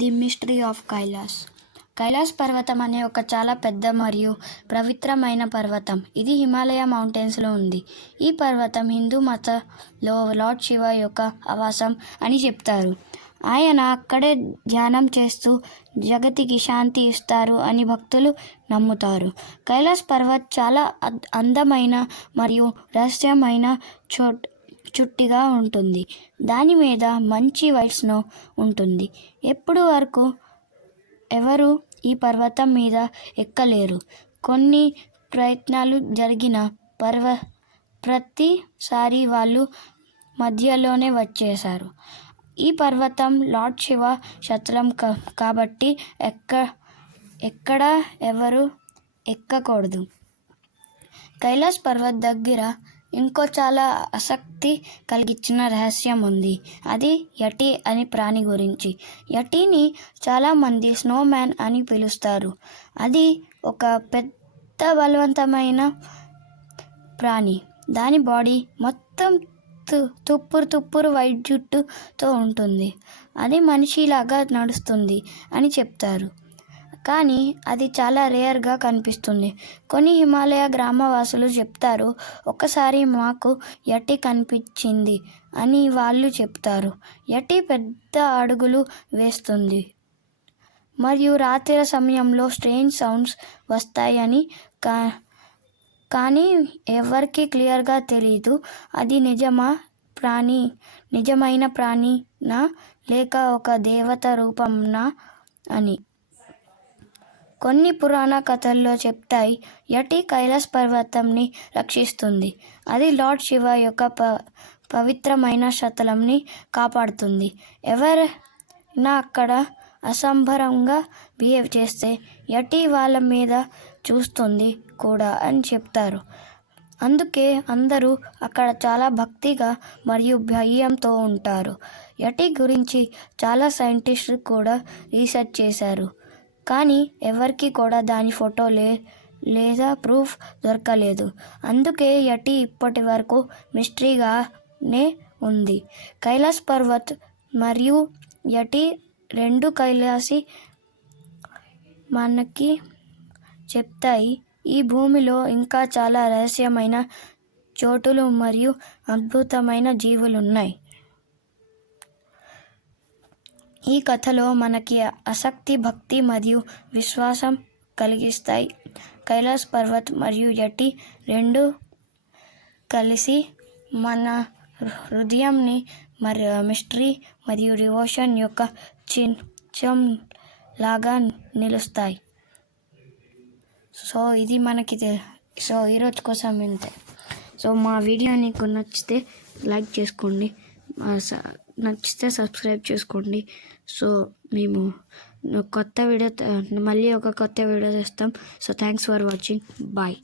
The mystery of Kailash. Kailash పర్వతం అనే ఒక చాలా పెద్ద మరియు పవిత్రమైన పర్వతం. ఇది హిమాలయ మౌంటైన్స్లో ఉంది. ఈ పర్వతం హిందూ మతంలో లార్డ్ శివ యొక్క ఆవాసం అని చెప్తారు. ఆయన అక్కడే ధ్యానం చేస్తూ జగతికి శాంతి ఇస్తారు అని భక్తులు నమ్ముతారు. కైలాస్ పర్వత్ చాలా అందమైన మరియు రహస్యమైన చుట్టిగా ఉంటుంది. దాని మీద మంచి వైట్ స్నో ఉంటుంది. ఎప్పుడు వరకు ఎవరు ఈ పర్వతం మీద ఎక్కలేరు. కొన్ని ప్రయత్నాలు జరిగిన ప్రతిసారి వాళ్ళు మధ్యలోనే వచ్చేశారు. ఈ పర్వతం లార్డ్ శివ క్షేత్రం కాబట్టి ఎక్కడ ఎవరు ఎక్కకూడదు. కైలాస్ పర్వత్ దగ్గర ఇంకో చాలా ఆసక్తి కలిగించిన రహస్యం ఉంది. అది యటి అనే ప్రాణి గురించి. యటిని చాలామంది స్నోమ్యాన్ అని పిలుస్తారు. అది ఒక పెద్ద బలవంతమైన ప్రాణి. దాని బాడీ మొత్తం తుప్పురు వైట్ జుట్టుతో ఉంటుంది. అది మనిషిలాగా నడుస్తుంది అని చెప్తారు. కానీ అది చాలా రేర్గా కనిపిస్తుంది. కొన్ని హిమాలయ గ్రామవాసులు చెప్తారు, ఒకసారి మాకు యటి కనిపించింది అని వాళ్ళు చెప్తారు. యటి పెద్ద అడుగులు వేస్తుంది మరియు రాత్రి సమయంలో స్ట్రేంజ్ సౌండ్స్ వస్తాయని, కానీ ఎవరికి క్లియర్గా తెలీదు అది నిజమైన ప్రాణినా లేక ఒక దేవత రూపంనా అని. కొన్ని పురాణ కథల్లో చెప్తాయి యటి కైలాస్ పర్వతంని రక్షిస్తుంది. అది లార్డ్ శివ యొక్క పవిత్రమైన క్షేత్రంని కాపాడుతుంది. ఎవరైనా అక్కడ అసంబరంగా బిహేవ్ చేస్తే యటి వాళ్ళ మీద చూస్తుంది కూడా అని చెప్తారు. అందుకే అందరూ అక్కడ చాలా భక్తిగా మరియు భయంతో ఉంటారు. యటి గురించి చాలా సైంటిస్టులు కూడా రీసెర్చ్ చేశారు. కానీ ఎవరికి కూడా దాని ఫోటో లేదా ప్రూఫ్ దొరకలేదు. అందుకే యటి ఇప్పటి వరకు మిస్టరీగానే ఉంది. కైలాస్ పర్వత్ మరియు యటి రెండు కైలాసి మనకి చెప్తాయి ఈ భూమిలో ఇంకా చాలా రహస్యమైన చోటులు మరియు అద్భుతమైన జీవులున్నాయి. ఈ కథలో మనకి ఆసక్తి, భక్తి మరియు విశ్వాసం కలిగిస్తాయి. కైలాస్ పర్వత్ మరియు యటి రెండు కలిసి మన హృదయంని మిస్టరీ మరియు డివోషన్ యొక్క చిహ్నం లాగా నిలుస్తాయి. సో ఇది మనకి ఈరోజు కోసం ఇంతే. సో మా వీడియో నీకు నచ్చితే లైక్ చేసుకోండి, నచ్చితే సబ్స్క్రైబ్ చేసుకోండి. సో మేము మళ్ళీ ఒక కొత్త వీడియో తెస్తాం. So thanks for watching. Bye.